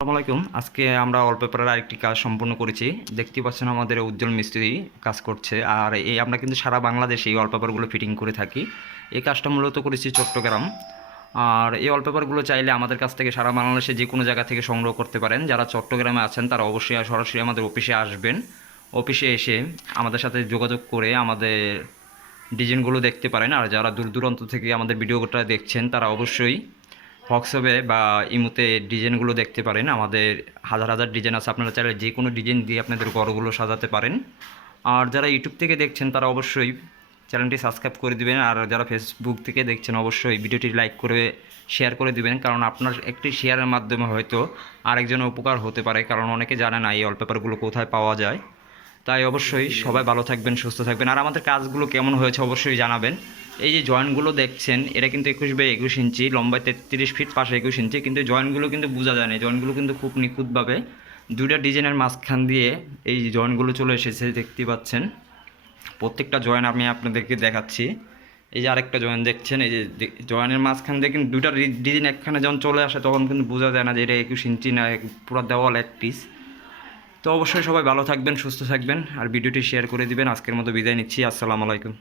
আসসালামু আলাইকুম। আজকে আমরা ওয়ালপেপারের আরেকটি কাজ সম্পূর্ণ করেছি। দেখতে পাচ্ছেন আমাদের উজ্জ্বল মিস্ত্রি কাজ করছে। আর এই আমরা কিন্তু সারা বাংলাদেশে এই ওয়ালপেপারগুলো ফিটিং করে থাকি। এই কাজটা মূলত করেছি চট্টগ্রাম। আর এই ওয়ালপেপারগুলো চাইলে আমাদের কাছ থেকে সারা বাংলাদেশে যে কোনো জায়গা থেকে সংগ্রহ করতে পারেন। যারা চট্টগ্রামে আছেন, তারা অবশ্যই সরাসরি আমাদের অফিসে আসবেন। অফিসে এসে আমাদের সাথে যোগাযোগ করে আমাদের ডিজাইনগুলো দেখতে পারেন। আর যারা দূর দূরান্ত থেকে আমাদের ভিডিওটা দেখছেন, তারা অবশ্যই হোয়াটসঅ্যাপে বা ইমুতে ডিজাইনগুলো দেখতে পারেন। আমাদের হাজার হাজার ডিজাইন আছে। আপনারা চাইলে যে কোনো ডিজাইন দিয়ে আপনাদের ঘরগুলো সাজাতে পারেন। আর যারা ইউটিউব থেকে দেখছেন, তারা অবশ্যই চ্যানেলটি সাবস্ক্রাইব করে দিবেন। আর যারা ফেসবুক থেকে দেখছেন, অবশ্যই ভিডিওটি লাইক করে শেয়ার করে দিবেন। কারণ আপনার একটি শেয়ারের মাধ্যমে হয়তো আরেকজনের উপকার হতে পারে। কারণ অনেকে জানে না এই ওয়ালপেপারগুলো কোথায় পাওয়া যায়। তাই অবশ্যই সবাই ভালো থাকবেন, সুস্থ থাকবেন। আর আমাদের কাজগুলো কেমন হয়েছে, অবশ্যই জানাবেন। এই যে জয়েন্টগুলো দেখছেন, এটা কিন্তু একুশ বাই একুশ ইঞ্চি লম্বায় তেত্রিশ ফিট পাশে একুশ ইঞ্চি, কিন্তু জয়েন্টগুলো কিন্তু বোঝা যায় না। জয়েন্টগুলো কিন্তু খুব নিখুঁতভাবে। দুইটা ডিজাইনের মাঝখান দিয়ে এই জয়েন্টগুলো চলে এসেছে, দেখতে পাচ্ছেন। প্রত্যেকটা জয়েন্ট আমি আপনাদেরকে দেখাচ্ছি। এই যে আরেকটা জয়েন্ট দেখছেন, এই যে জয়েন্টের মাঝখান দিয়ে কিন্তু দুইটা ডিজাইন একখানে যখন চলে আসে, তখন কিন্তু বোঝা যায় না যে এটা একুশ ইঞ্চি না পুরো দেওয়াল এক পিস তো অবশ্যই সবাই ভালো থাকবেন, সুস্থ থাকবেন, আর ভিডিওটি শেয়ার করে দিবেন। আজকের মতো বিদায় নিচ্ছি। আসসালামু আলাইকুম।